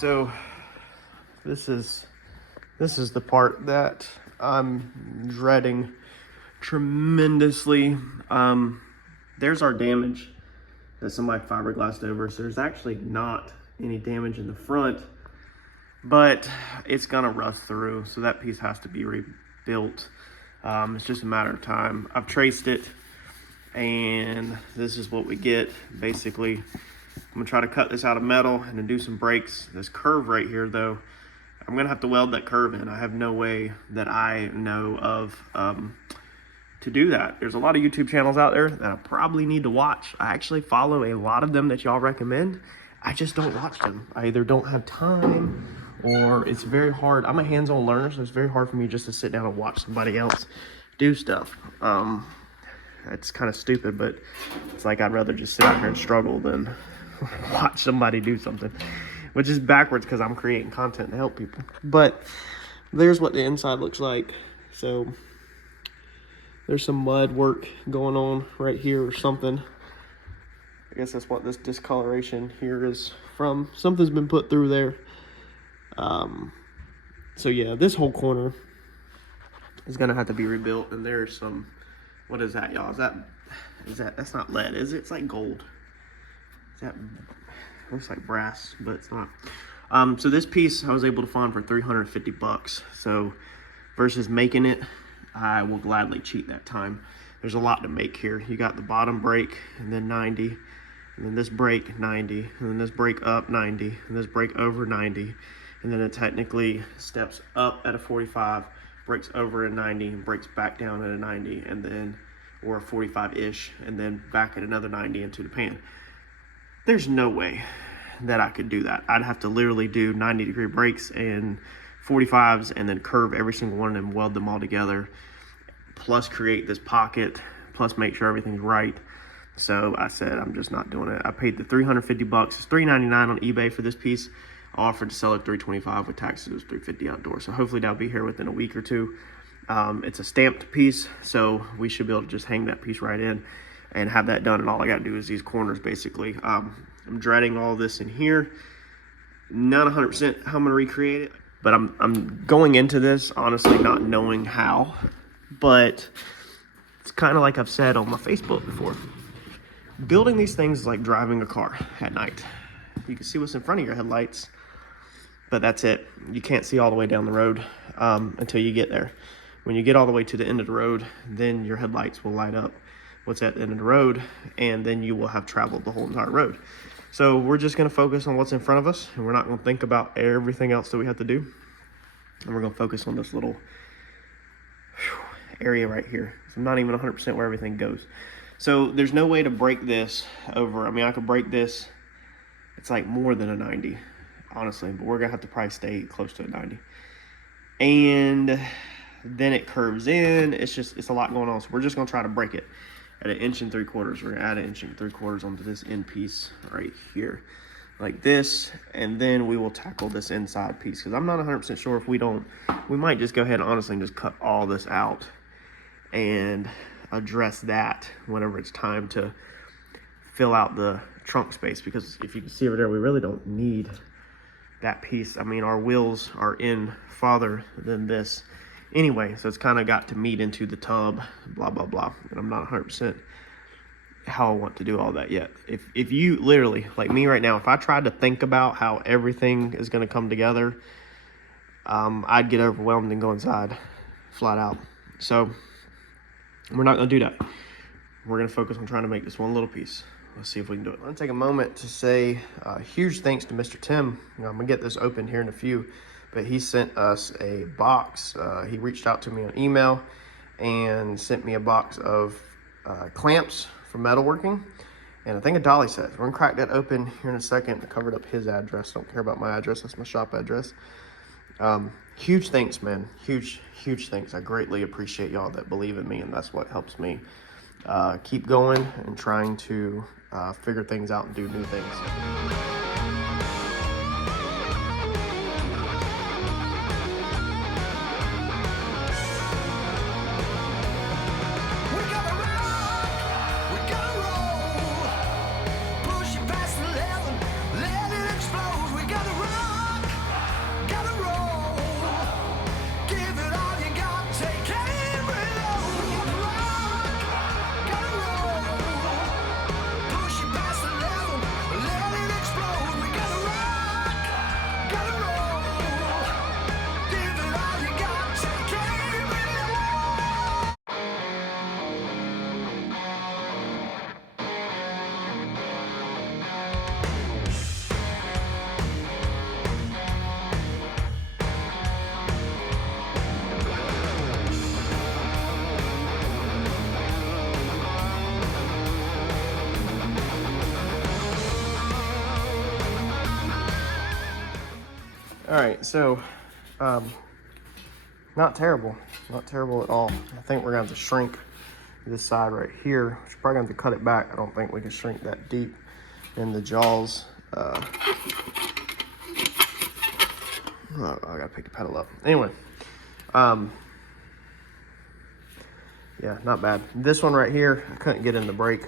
so this is the part that I'm dreading tremendously. There's our damage that somebody fiberglassed over. So there's actually not any damage in the front, but it's gonna rust through. So that piece has to be rebuilt. It's just a matter of time. I've traced it, and this is what we get. Basically, I'm gonna try to cut this out of metal and then do some brakes. This curve right here though, I'm gonna have to weld that curve in. I have no way that I know of to do that. There's a lot of YouTube channels out there that I probably need to watch. I actually follow a lot of them that y'all recommend. I just don't watch them. I either don't have time, or it's very hard. I'm a hands-on learner, so it's very hard for me just to sit down and watch somebody else do stuff. It's kind of stupid, but it's like I'd rather just sit out here and struggle than watch somebody do something, which is backwards because I'm creating content to help people. But there's what the inside looks like. So there's some mud work going on right here or something. I guess that's what this discoloration here is from. Something's been put through there. So yeah, this whole corner is gonna have to be rebuilt. And there's some, what is that, y'all? That's not lead, is it? It's like gold. Is that, looks like brass, but it's not. So this piece I was able to find for 350 bucks. So versus making it, I will gladly cheat that time. There's a lot to make here. You got the bottom brake, and then 90, and then this brake 90, and then this brake up 90, and this brake over 90, and then it technically steps up at a 45, brakes over a 90, and brakes back down at a 90, and then, or a 45-ish, and then back at another 90 into the pan. There's no way that I could do that. I'd have to literally do 90-degree brakes and 45s and then curve every single one and weld them all together, plus create this pocket, plus make sure everything's right. So I said, I'm just not doing it. I paid the 350 bucks. It's $3.99 on eBay for this piece. I offered to sell it $325 with taxes. It was $350 outdoors. So hopefully that'll be here within a week or two. It's a stamped piece, so we should be able to just hang that piece right in and have that done. And all I got to do is these corners basically. I'm dreading all this in here. Not 100% how I'm gonna recreate it, but I'm going into this honestly not knowing how. But it's kind of like I've said on my Facebook before. Building these things is like driving a car at night. You can see what's in front of your headlights, but that's it. You can't see all the way down the road until you get there. When you get all the way to the end of the road, then your headlights will light up what's at the end of the road, and then you will have traveled the whole entire road. So we're just gonna focus on what's in front of us, and we're not gonna think about everything else that we have to do. And we're gonna focus on this little area right here. So I'm not even 100% where everything goes. So there's no way to break this over. I mean, I could break this. It's like more than a 90, honestly, but we're gonna have to probably stay close to a 90. And then it curves in. It's a lot going on. So we're just gonna try to break it at 1 3/4 inches. We're gonna add 1 3/4 inches onto this end piece right here, like this, and then we will tackle this inside piece, because I'm not 100% sure if we might just go ahead and honestly just cut all this out and address that whenever it's time to fill out the trunk space, because if you can see over there, we really don't need that piece. I mean, our wheels are in farther than this anyway, so it's kind of got to meet into the tub, blah blah blah, and I'm not 100% how I want to do all that yet. If you literally, like me right now, if I tried to think about how everything is going to come together, I'd get overwhelmed and go inside flat out. So we're not going to do that. We're going to focus on trying to make this one little piece. Let's see if we can do it. I'm going to take a moment to say huge thanks to Mr. Tim. I'm going to get this open here in a few, but he sent us a box. He reached out to me on email and sent me a box of clamps for metalworking, and I think a dolly set. We're going to crack that open here in a second. I covered up his address. Don't care about my address. That's my shop address. Huge thanks, man. Huge thanks. I greatly appreciate y'all that believe in me, and that's what helps me keep going and trying to figure things out and do new things. Push it past 11, let it explode. We gotta rock. All right, so not terrible at all. I think we're gonna have to shrink this side right here. We're probably gonna have to cut it back. I don't think we can shrink that deep in the jaws. Oh, I gotta pick the pedal up. Anyway, yeah, not bad. This one right here, I couldn't get in the brake.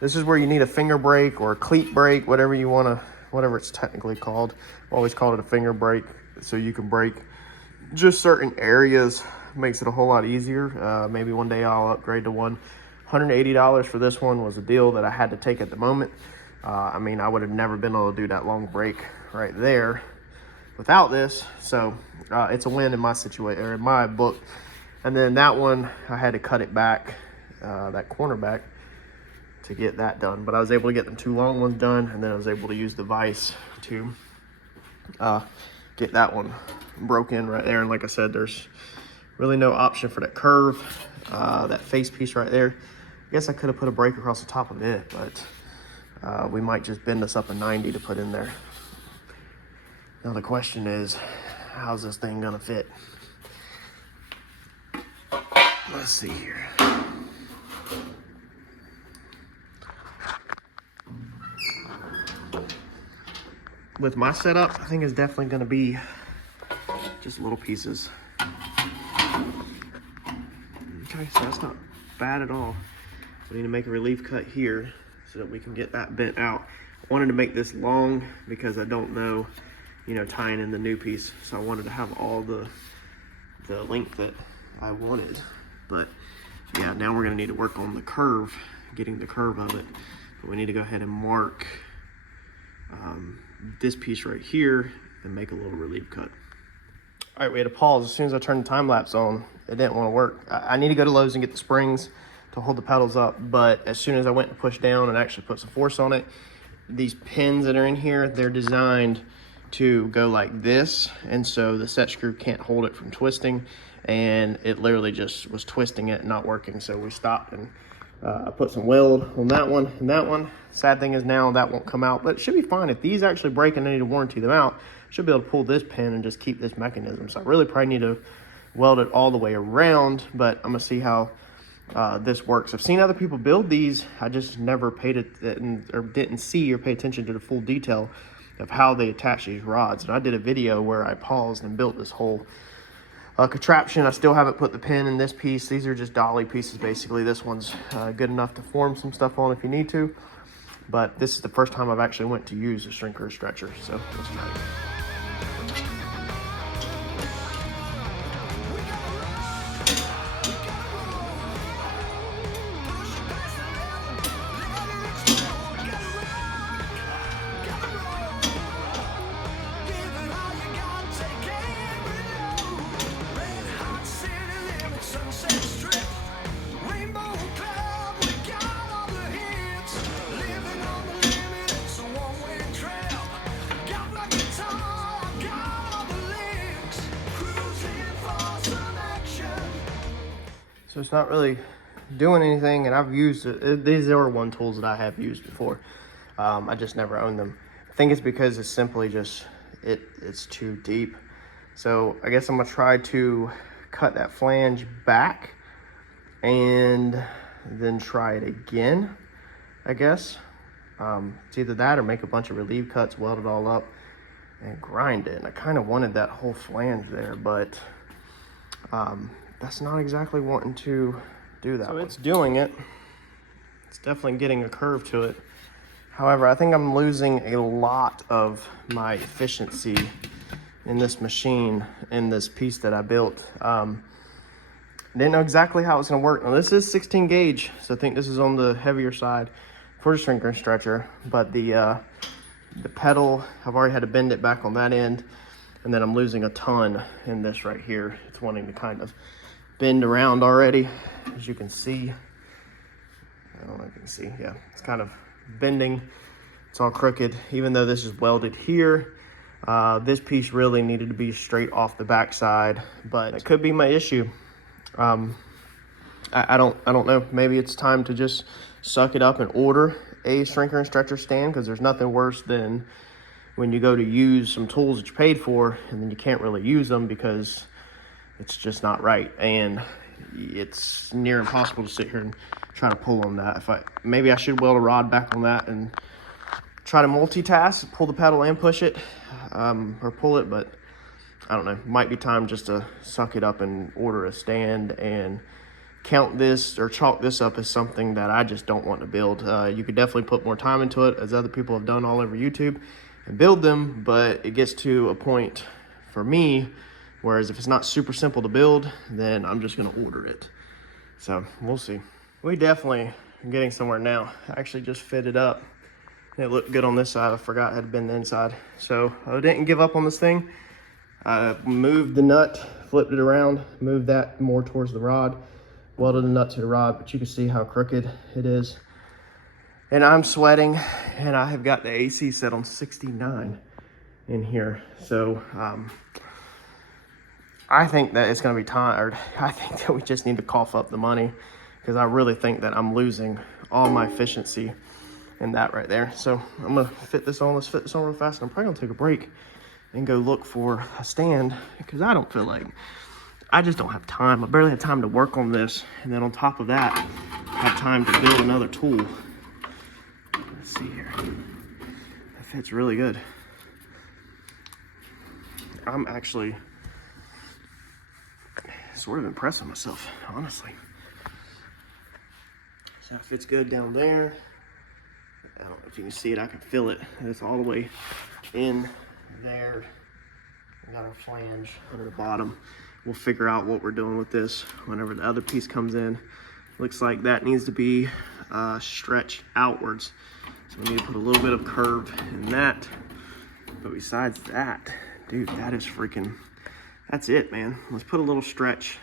This is where you need a finger brake or a cleat brake, whatever you wanna, whatever it's technically called. I've always called it a finger brake, so you can brake just certain areas. Makes it a whole lot easier. Maybe one day I'll upgrade to one. $180 for this one was a deal that I had to take at the moment. I mean, I would have never been able to do that long brake right there without this. So it's a win in my situation, or in my book. And then that one, I had to cut it back, that corner back, to get that done. But I was able to get them 2 long ones done, and then I was able to use the vise to get that one broke in right there. And like I said, there's really no option for that curve, that face piece right there. I guess I could have put a brake across the top of it, but we might just bend this up a 90 to put in there. Now the question is, how's this thing gonna fit? Let's see here. With my setup, I think it's definitely gonna be just little pieces. Okay, so that's not bad at all. We need to make a relief cut here so that we can get that bent out. I wanted to make this long because I don't know, you know, tying in the new piece. So I wanted to have all the length that I wanted. But yeah, now we're gonna need to work on the curve, getting the curve of it. But we need to go ahead and mark this piece right here and make a little relief cut. All right, we had to pause. As soon as I turned the time lapse on, it didn't want to work. I need to go to Lowe's and get the springs to hold the pedals up, but as soon as I went to push down and actually put some force on it, these pins that are in here, they're designed to go like this, and so the set screw can't hold it from twisting, and it literally just was twisting it and not working. So we stopped, and I put some weld on that one and that one. Sad thing is now that won't come out, but it should be fine. If these actually break and I need to warranty them out, should be able to pull this pin and just keep this mechanism. So I really probably need to weld it all the way around, but I'm gonna see how this works. I've seen other people build these. I just never paid it, or didn't see or pay attention to the full detail of how they attach these rods. And I did a video where I paused and built this whole contraption. I still haven't put the pin in this piece. These are just dolly pieces basically. This one's good enough to form some stuff on if you need to, but this is the first time I've actually went to use a shrinker stretcher, so let's try it. So it's not really doing anything, and I've used it. These are one tools that I have used before. I just never owned them. I think it's because it's simply just, it's too deep. So I guess I'm gonna try to cut that flange back and then try it again, I guess. It's either that or make a bunch of relief cuts, weld it all up, and grind it. And I kind of wanted that whole flange there, but that's not exactly wanting to do that. So it's doing it. It's definitely getting a curve to it. However, I think I'm losing a lot of my efficiency in this machine, in this piece that I built. Didn't know exactly how it's gonna work. Now this is 16 gauge, so I think this is on the heavier side for the shrinker and stretcher, but the pedal, I've already had to bend it back on that end, and then I'm losing a ton in this right here. It's wanting to kind of bend around already, as you can see. I don't know if you can see, yeah, it's kind of bending. It's all crooked, even though this is welded here. This piece really needed to be straight off the backside, but it could be my issue. I don't know. Maybe it's time to just suck it up and order a shrinker and stretcher stand, because there's nothing worse than when you go to use some tools that you paid for, and then you can't really use them because it's just not right, and it's near impossible to sit here and try to pull on that. Maybe I should weld a rod back on that and try to multitask, pull the pedal and push it, or pull it, but I don't know. Might be time just to suck it up and order a stand and count this or chalk this up as something that I just don't want to build. You could definitely put more time into it, as other people have done all over YouTube, and build them, but it gets to a point for me, whereas if it's not super simple to build, then I'm just gonna order it. So we'll see. We definitely are getting somewhere now. I actually just fitted up. It looked good on this side. I forgot it had been the inside. So I didn't give up on this thing. I moved the nut, flipped it around, moved that more towards the rod, welded the nut to the rod, but you can see how crooked it is. And I'm sweating, and I have got the AC set on 69 in here. So I think that it's gonna be time, I think that we just need to cough up the money, because I really think that I'm losing all my efficiency in that right there. So I'm gonna fit this on. Let's fit this on real fast, and I'm probably gonna take a break and go look for a stand, because I just don't have time. I barely have time to work on this, and then on top of that, have time to build another tool. Let's see here. That fits really good. I'm actually sort of impressed with myself, honestly. So it fits good down there. I don't know if you can see it. I can feel it. It's all the way in there. We got our flange under the bottom. We'll figure out what we're doing with this whenever the other piece comes in. Looks like that needs to be stretched outwards. So we need to put a little bit of curve in that. But besides that, dude, that is freaking, that's it, man. Let's put a little stretch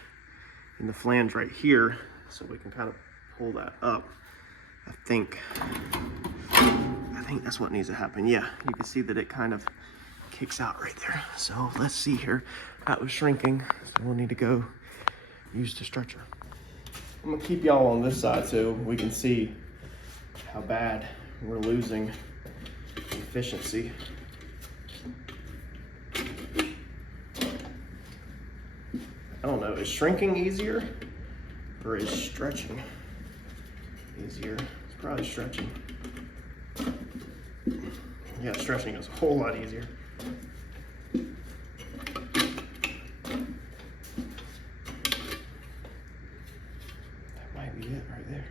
in the flange right here so we can kind of pull that up. I think that's what needs to happen. Yeah, you can see that it kind of kicks out right there. So let's see here. That was shrinking, so we'll need to go use the stretcher. I'm gonna keep y'all on this side so we can see how bad we're losing efficiency. I don't know, is shrinking easier or is stretching easier? It's probably stretching. Yeah, stretching is a whole lot easier. That might be it right there.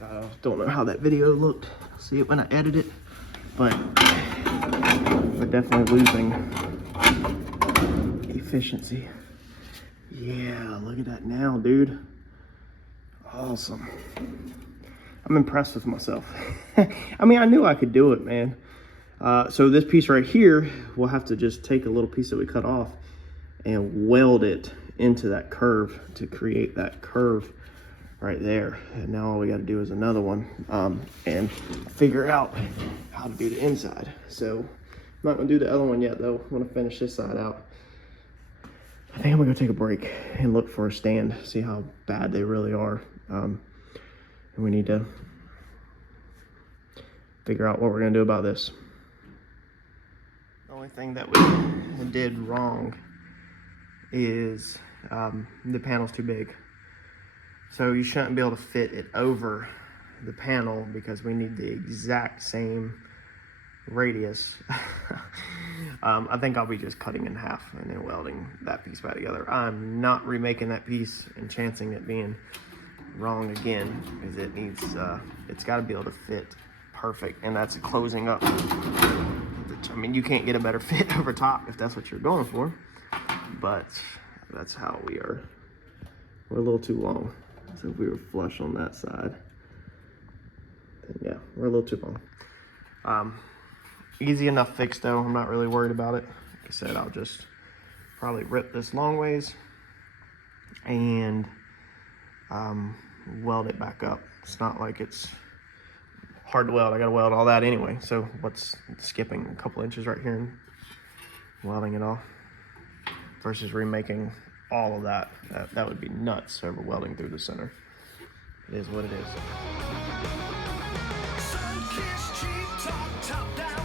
I don't know how that video looked. I'll see it when I edit it, but we're definitely losing efficiency. Yeah, look at that now, dude. Awesome. I'm impressed with myself. I mean, I knew I could do it, man. So this piece right here, we'll have to just take a little piece that we cut off and weld it into that curve to create that curve right there. And now all we got to do is another one and figure out how to do the inside. So I'm not gonna do the other one yet though. I'm gonna finish this side out. I think I'm gonna go take a break and look for a stand, see how bad they really are. And we need to figure out what we're gonna do about this. The only thing that we did wrong is the panel's too big. So you shouldn't be able to fit it over the panel because we need the exact same radius. I think I'll be just cutting in half and then welding that piece back together. I'm not remaking that piece and chancing it being wrong again, because it needs, it's got to be able to fit perfect, and that's closing up. I mean, you can't get a better fit over top if that's what you're going for, but that's how we are. We're a little too long. So if we were flush on that side, then yeah, we're a little too long. Easy enough fix though. I'm not really worried about it. Like I said, I'll just probably rip this long ways and weld it back up. It's not like it's hard to weld. I gotta weld all that anyway. So what's skipping a couple inches right here welding it all versus remaking all of that. That would be nuts over welding through the center. It is what it is. Sun-kissed cheek, top down.